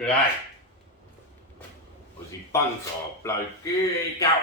G'day. Aussie Bonsai bloke, here you go.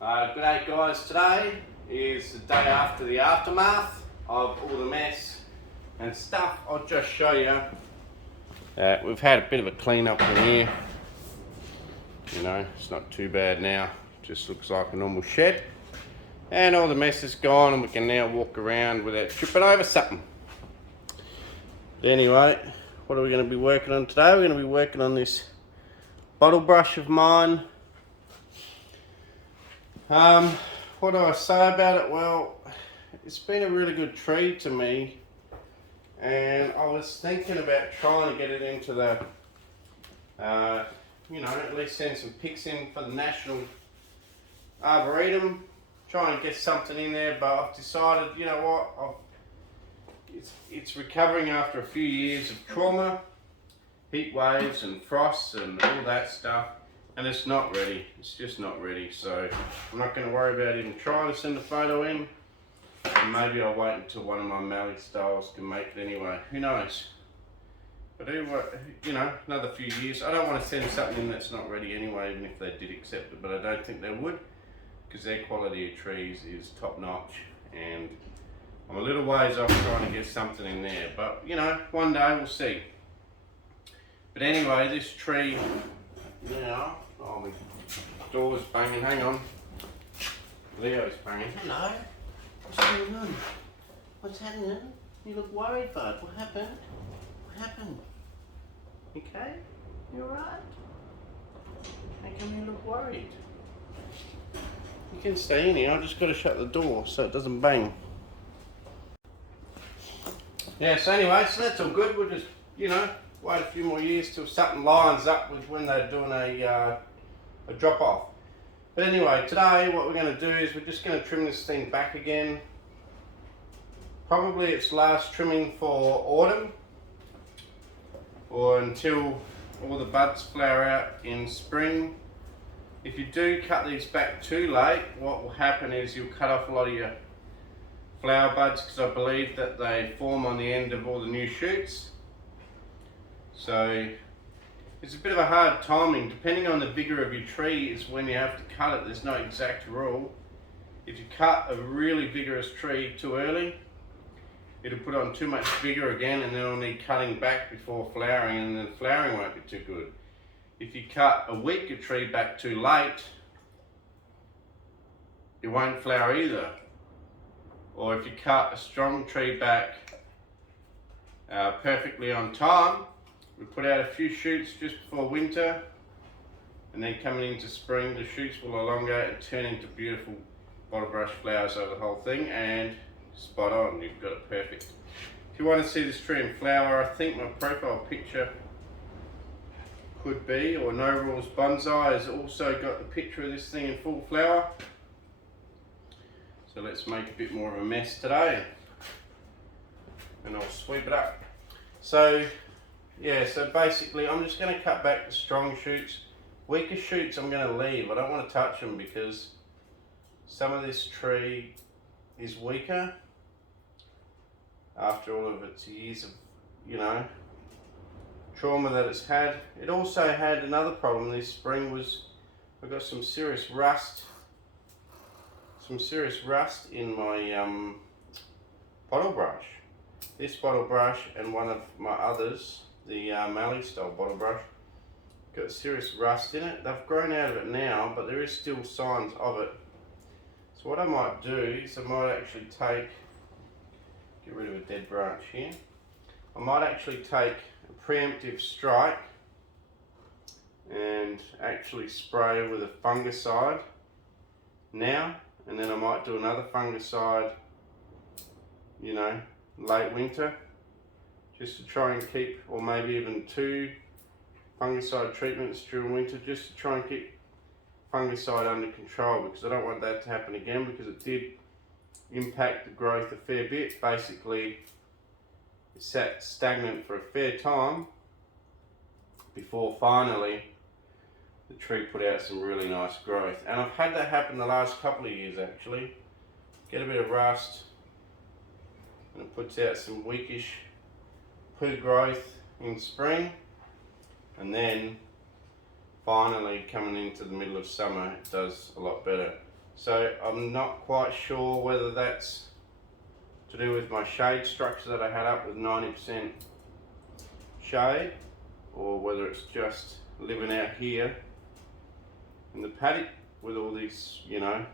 G'day guys, today is the day after the aftermath of all the mess and stuff. I'll just show you. We've had a bit of a clean up in here. You know, it's not too bad now. Just looks like a normal shed. And all the mess is gone and we can now walk around without tripping over something. But anyway, what are we going to be working on today? We're going to be working on this bottle brush of mine. What do I say about it? Well, it's been a really good tree to me, and I was thinking about trying to get it into the, you know, at least send some pics in for the National Arboretum, try and get something in there, but I've decided, you know what, it's recovering after a few years of trauma, heat waves and frosts and all that stuff, and it's not ready. It's just not ready. So I'm not going to worry about even trying to send a photo in, and maybe I'll wait until one of my Mallee styles can make it anyway. Who knows? But anyway, you know, another few years. I don't want to send something in that's not ready anyway, even if they did accept it, but I don't think they would, because their quality of trees is top notch, and I'm a little ways off trying to get something in there, but you know, one day we'll see. But anyway, this tree now, oh, my door's banging, hang on. Leo's banging. Hello, what's going on? What's happening? You look worried, bud. What happened? What happened? You okay? You alright? How come you look worried? You can stay in here, I've just got to shut the door so it doesn't bang. Yeah, so anyway, so that's all good. We'll just, you know, wait a few more years till something lines up with when they're doing a drop off. But anyway, today what we're going to do is we're just going to trim this thing back again. Probably its last trimming for autumn, or until all the buds flower out in spring. If you do cut these back too late, what will happen is you'll cut off a lot of your flower buds, because I believe that they form on the end of all the new shoots. So it's a bit of a hard timing. Depending on the vigor of your tree is when you have to cut it. There's no exact rule. If you cut a really vigorous tree too early, it'll put on too much vigor again, and then it'll need cutting back before flowering, and then flowering won't be too good. If you cut a weaker tree back too late, it won't flower either. Or if you cut a strong tree back perfectly on time, we put out a few shoots just before winter, and then coming into spring the shoots will elongate and turn into beautiful bottle brush flowers over the whole thing, and spot on, you've got it perfect. If you want to see this tree in flower, I think my profile picture could be, or No Rules Bonsai has also got the picture of this thing in full flower. So let's make a bit more of a mess today, and I'll sweep it up. So yeah, so basically I'm just going to cut back the strong shoots. Weaker shoots I'm going to leave. I don't want to touch them because some of this tree is weaker after all of its years of, you know, trauma that it's had. It also had another problem this spring, was I got some serious rust in my bottle brush. This bottle brush and one of my others, the Mallee style bottle brush, got serious rust in it. They've grown out of it now, but there is still signs of it. So what I might do is I might actually get rid of a dead branch here. I might actually take a preemptive strike and actually spray with a fungicide now, and then I might do another fungicide, you know, late winter, just to try and keep, or maybe even 2 fungicide treatments during winter, just to try and keep fungicide under control, because I don't want that to happen again, because it did impact the growth a fair bit. Basically it sat stagnant for a fair time before finally the tree put out some really nice growth. And I've had that happen the last couple of years actually. Get a bit of rust and it puts out some weakish poo growth in spring, and then finally coming into the middle of summer it does a lot better. So I'm not quite sure whether that's to do with my shade structure that I had up with 90% shade, or whether it's just living out here in the paddock with all these, you know,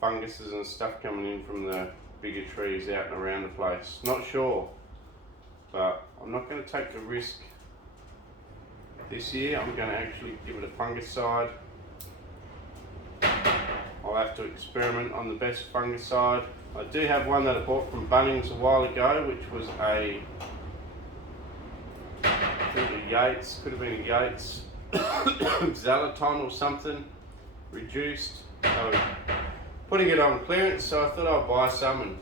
funguses and stuff coming in from the bigger trees out and around the place. Not sure, but I'm not going to take the risk this year. I'm going to actually give it a fungicide. I'll have to experiment on the best fungicide. I do have one that I bought from Bunnings a while ago, which was I think a Yates, could have been a Yates Xalaton or something, reduced. Putting it on clearance, so I thought I'd buy some and,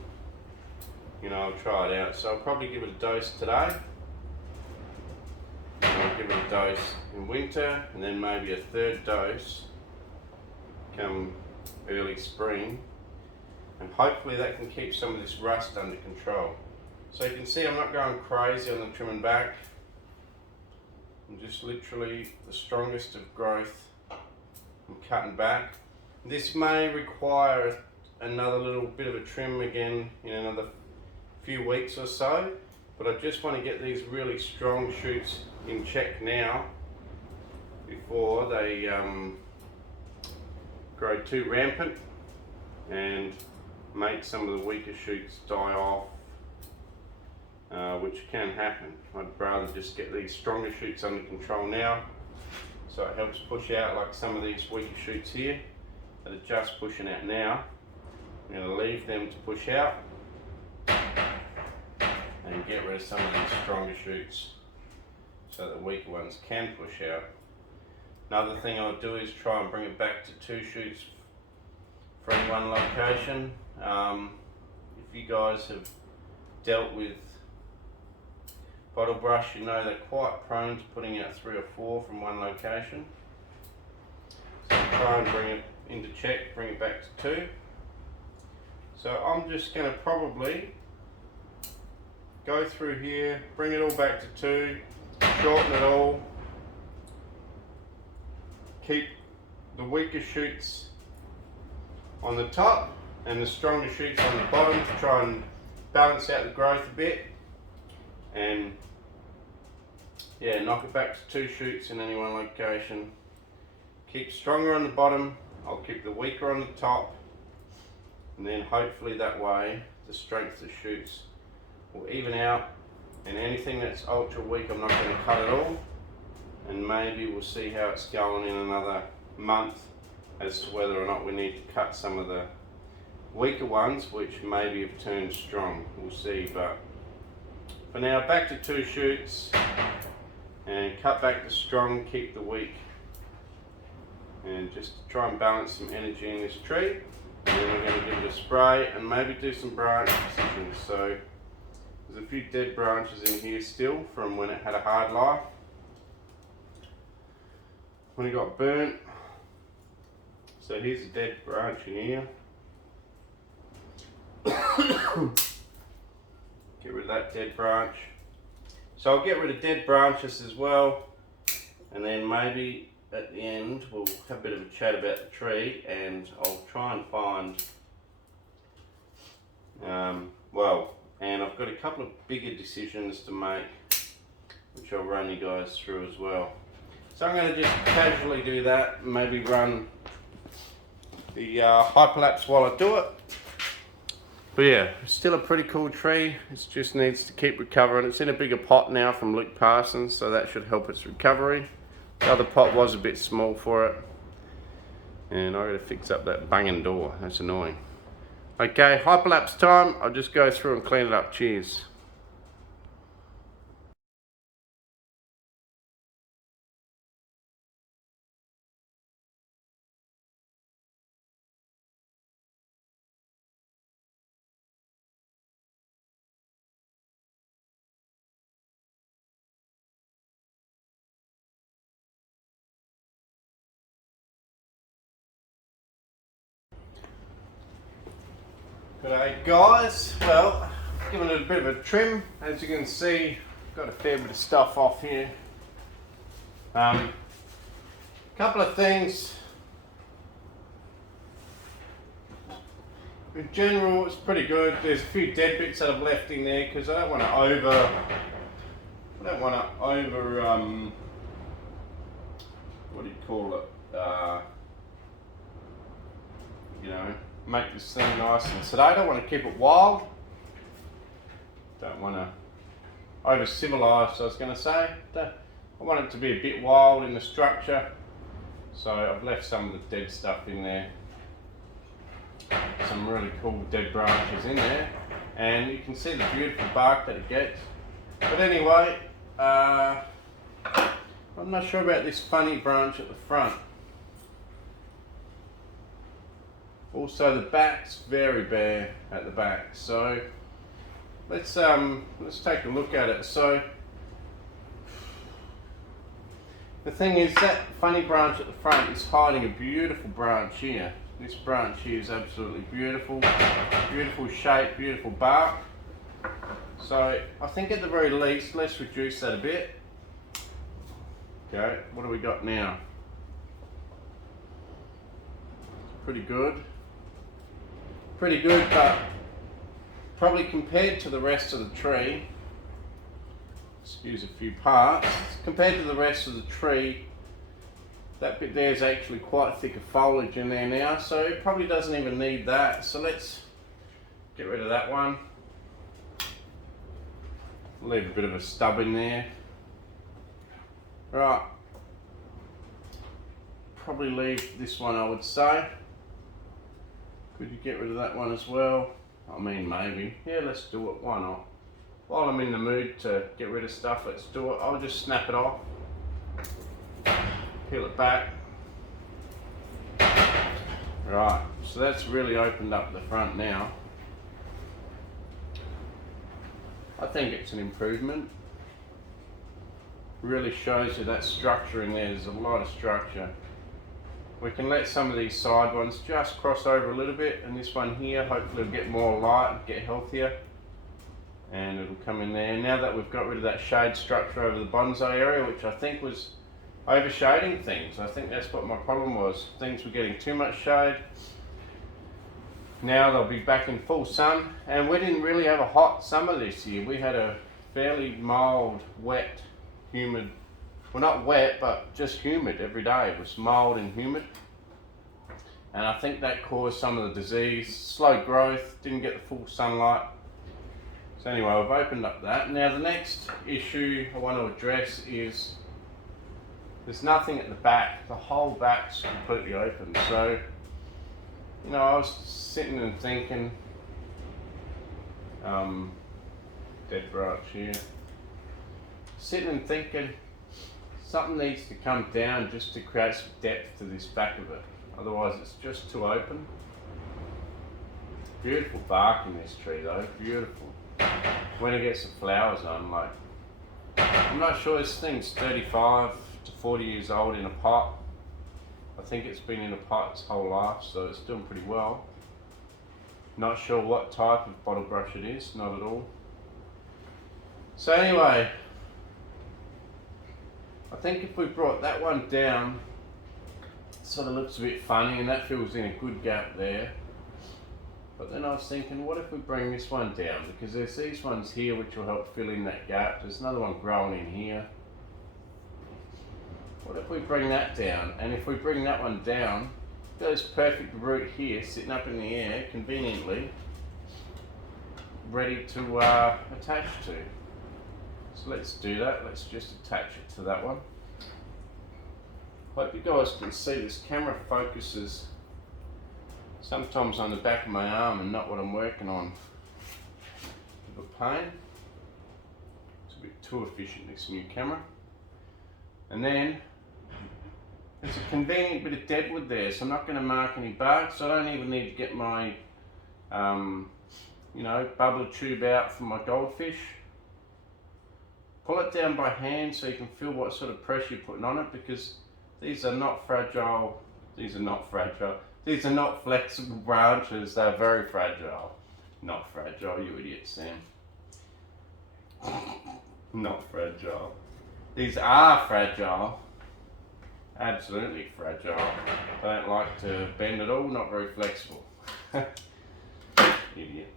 you know, I'll try it out. So I'll probably give it a dose today. And I'll give it a dose in winter, and then maybe a third dose come early spring. And hopefully that can keep some of this rust under control. So you can see I'm not going crazy on the trimming back. I'm just literally the strongest of growth I'm cutting back. This may require another little bit of a trim again in another few weeks or so, but I just want to get these really strong shoots in check now before they grow too rampant and make some of the weaker shoots die off, which can happen. I'd rather just get these stronger shoots under control now, so it helps push out like some of these weaker shoots here that are just pushing out now. I'm going to leave them to push out and get rid of some of these stronger shoots so the weaker ones can push out. Another thing I'll do is try and bring it back to 2 shoots for any one location. If you guys have dealt with bottle brush, you know they're quite prone to putting out 3 or 4 from one location. So I'll try and bring it into check, bring it back to 2. So I'm just going to probably go through here, bring it all back to 2, shorten it all, keep the weaker shoots on the top and the stronger shoots on the bottom to try and balance out the growth a bit, and yeah, knock it back to 2 shoots in any one location. Keep stronger on the bottom, I'll keep the weaker on the top, and then hopefully that way the strength of the shoots will even out, and anything that's ultra weak I'm not going to cut at all, and maybe we'll see how it's going in another month as to whether or not we need to cut some of the weaker ones which maybe have turned strong. We'll see, but for now back to 2 shoots and cut back the strong, keep the weak, and just try and balance some energy in this tree. And then we're going to give it a spray and maybe do some branch decisions. So there's a few dead branches in here still from when it had a hard life, when it got burnt. So here's a dead branch in here. Get rid of that dead branch. So I'll get rid of dead branches as well, and then maybe at the end we'll have a bit of a chat about the tree, and I'll try and find and I've got a couple of bigger decisions to make which I'll run you guys through as well. So I'm going to just casually do that, maybe run the hyperlapse while I do it. But yeah, still a pretty cool tree. It just needs to keep recovering. It's in a bigger pot now from Luke Parsons, so that should help its recovery. The other pot was a bit small for it, and I got to fix up that banging door. That's annoying. Okay, hyperlapse time. I'll just go through and clean it up. Cheers. G'day guys, well, giving it a bit of a trim. As you can see, got a fair bit of stuff off here. Couple of things. In general, it's pretty good. There's a few dead bits that I've left in there because I don't want to what do you call it? You know, make this thing nice and sedate. I want to keep it wild. Don't want to over civilized, I was going to say. I want it to be a bit wild in the structure. So I've left some of the dead stuff in there. Some really cool dead branches in there. And you can see the beautiful bark that it gets. But anyway, I'm not sure about this funny branch at the front. Also the back's very bare at the back. So let's take a look at it. So the thing is that funny branch at the front is hiding a beautiful branch here. This branch here is absolutely beautiful. Beautiful shape, beautiful bark. So I think at the very least, let's reduce that a bit. Okay, what do we got now? Pretty good. Pretty good, but probably compared to the rest of the tree, excuse a few parts, compared to the rest of the tree, that bit there is actually quite thick of foliage in there now, so it probably doesn't even need that. So let's get rid of that one. Leave a bit of a stub in there. Right. Probably leave this one, I would say. Could you get rid of that one as well? I mean, maybe. Yeah, let's do it. Why not? While I'm in the mood to get rid of stuff, let's do it. I'll just snap it off. Peel it back. Right, so that's really opened up the front now. I think it's an improvement. Really shows you that structure in there. There's a lot of structure. We can let some of these side ones just cross over a little bit, and this one here hopefully will get more light, get healthier, and it'll come in there. Now that we've got rid of that shade structure over the bonsai area, which I think was overshading things. I think that's what my problem was. Things were getting too much shade. Now they'll be back in full sun, and we didn't really have a hot summer this year. We had a fairly mild, wet, humid, well not wet, but just humid every day. It was mild and humid. And I think that caused some of the disease, slow growth, didn't get the full sunlight. So anyway, we've opened up that. Now the next issue I want to address is there's nothing at the back. The whole back's completely open. So, you know, I was sitting and thinking, dead branch here. Sitting and thinking, something needs to come down just to create some depth to this back of it. Otherwise it's just too open. Beautiful bark in this tree though, beautiful. When it gets the flowers on, like, I'm not sure, this thing's 35 to 40 years old in a pot. I think it's been in a pot its whole life, so it's doing pretty well. Not sure what type of bottle brush it is, not at all. So anyway, I think if we brought that one down, it sort of looks a bit funny, and that fills in a good gap there. But then I was thinking, what if we bring this one down? Because there's these ones here which will help fill in that gap. There's another one growing in here. What if we bring that down? And if we bring that one down, there's perfect root here, sitting up in the air, conveniently, ready to attach to. So let's do that. Let's just attach it to that one. Hope you guys can see this camera focuses sometimes on the back of my arm and not what I'm working on. Bit of a pain. It's a bit too efficient, this new camera. And then there's a convenient bit of deadwood there, so I'm not going to mark any bark, so I don't even need to get my you know, bubble tube out for my goldfish. Pull it down by hand so you can feel what sort of pressure you're putting on it, because these are not fragile, these are not flexible branches, they're very fragile. Not fragile, you idiot, Sam. Not fragile. These are fragile. Absolutely fragile. They don't like to bend at all, not very flexible. Idiot.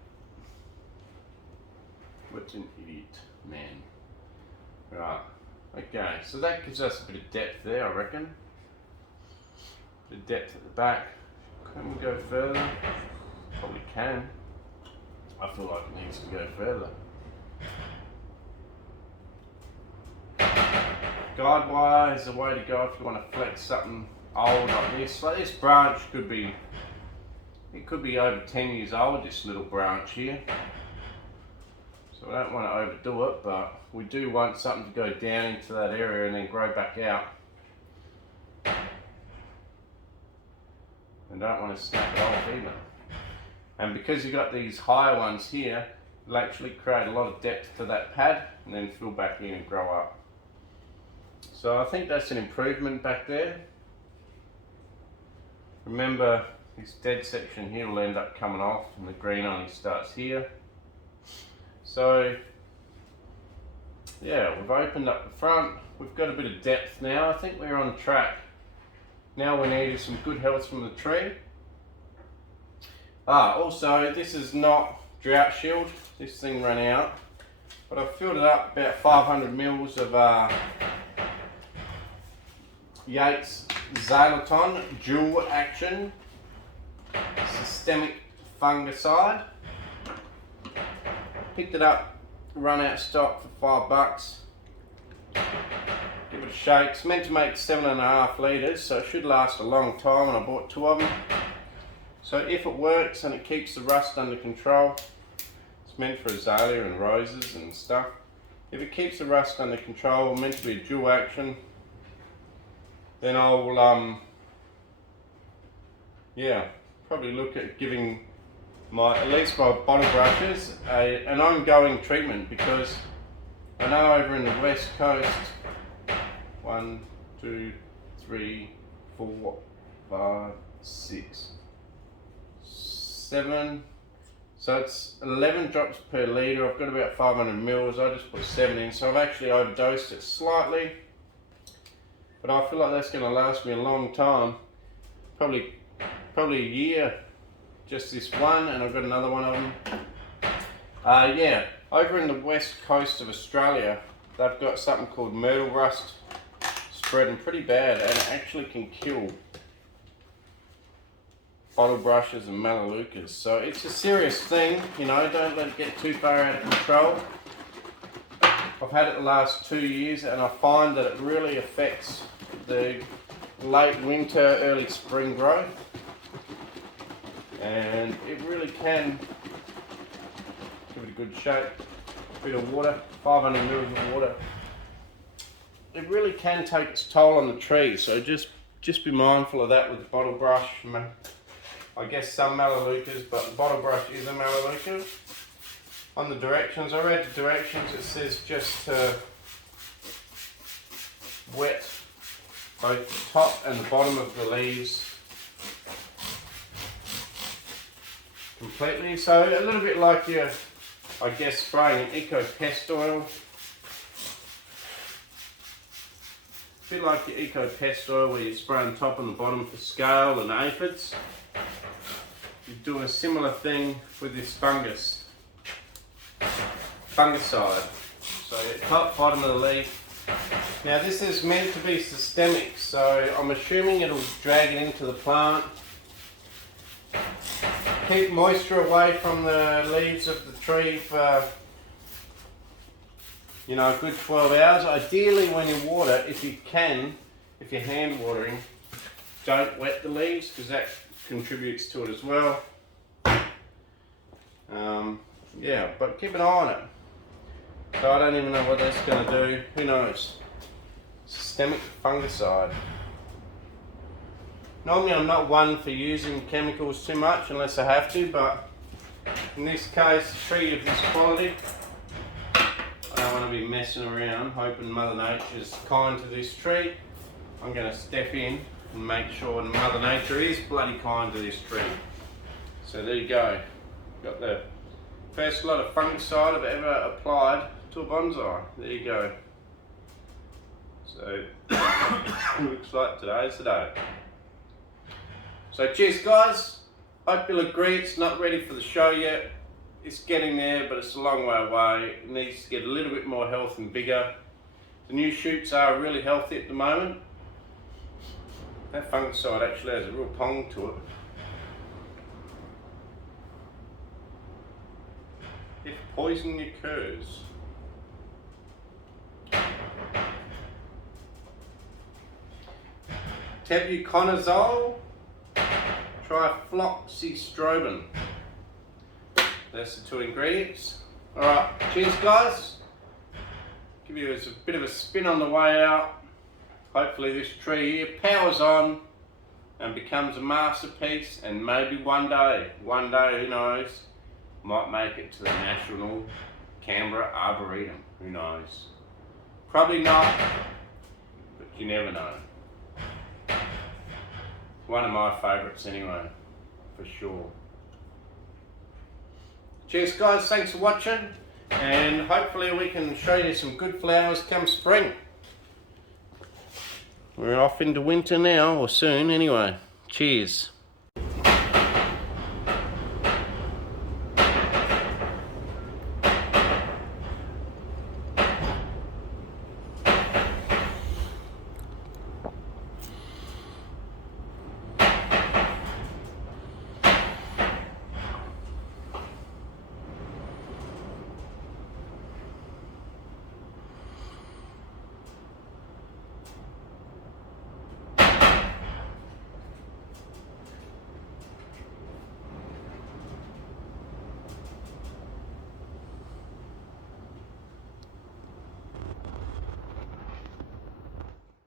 What's an idiot, man? Right, okay, so that gives us a bit of depth there, I reckon. A bit of depth at the back. Can we go further? Probably can. I feel like it needs to go further. Guide wire is the way to go if you want to flex something old like this. Like this branch could be, it could be over 10 years old, this little branch here. So I don't want to overdo it, but we do want something to go down into that area and then grow back out. And don't want to snap it off either. And because you've got these higher ones here, it'll actually create a lot of depth to that pad and then fill back in and grow up. So I think that's an improvement back there. Remember, this dead section here will end up coming off and the green only starts here. So yeah, we've opened up the front. We've got a bit of depth now. I think we're on track. Now we need some good health from the tree. Also, this is not drought shield. This thing ran out, but I've filled it up about 500 mils of Yates Xyloton dual action systemic fungicide. Picked it up, run out of stock for $5. Give it a shake. It's meant to make 7.5 litres, so it should last a long time, and I bought 2 of them. So if it works and it keeps the rust under control, it's meant for azalea and roses and stuff. If it keeps the rust under control, meant to be a dual action, then I'll yeah, probably look at giving at least my bottle brushes an ongoing treatment, because I know over in the west coast, 1, 2, 3, 4, 5, 6, 7, so it's 11 drops per litre. I've got about 500 mils. I just put 7 in, so I've actually overdosed it slightly, but I feel like that's going to last me a long time, probably a year, just this one, and I've got another one of them. Yeah, over in the west coast of Australia, they've got something called myrtle rust spreading pretty bad, and it actually can kill bottle brushes and melaleucas. So it's a serious thing, you know, don't let it get too far out of control. I've had it the last 2 years, and I find that it really affects the late winter, early spring growth. And it really can give it a good shake. A bit of water, 500 mils of water. It really can take its toll on the tree, so just be mindful of that with the bottle brush. I guess some melaleucas, but the bottle brush is a melaleuca. On the directions, I read the directions, it says just to wet both the top and the bottom of the leaves completely. So a little bit like you're, I guess, spraying an eco pest oil. A bit like your eco pest oil where you spray on top and the bottom for scale and aphids. You're doing a similar thing with this fungicide. So top, bottom of the leaf. Now this is meant to be systemic, so I'm assuming it'll drag it into the plant. Keep moisture away from the leaves of the tree for, you know, a good 12 hours. Ideally when you water, if you can, if you're hand watering, don't wet the leaves, because that contributes to it as well. Yeah, but keep an eye on it. So I don't even know what that's going to do. Who knows? Systemic fungicide. Normally I'm not one for using chemicals too much unless I have to, but in this case, a tree of this quality, I don't want to be messing around hoping Mother Nature's kind to this tree. I'm going to step in and make sure Mother Nature is bloody kind to this tree. So there you go. Got the first lot of fungicide I've ever applied to a bonsai. There you go. So looks like today's the day. So cheers guys, hope you'll agree it's not ready for the show yet. It's getting there, but it's a long way away. It needs to get a little bit more health and vigour. The new shoots are really healthy at the moment. That fungicide actually has a real pong to it. If poisoning occurs. Tebuconazole, trifloxystrobin. That's the 2 ingredients. Alright, cheers guys. Give you a bit of a spin on the way out. Hopefully this tree here powers on and becomes a masterpiece, and maybe one day, who knows, might make it to the National Canberra Arboretum. Who knows? Probably not, but you never know. One of my favourites anyway, for sure. Cheers guys, thanks for watching, and hopefully we can show you some good flowers come spring. We're off into winter now, or soon anyway. Cheers.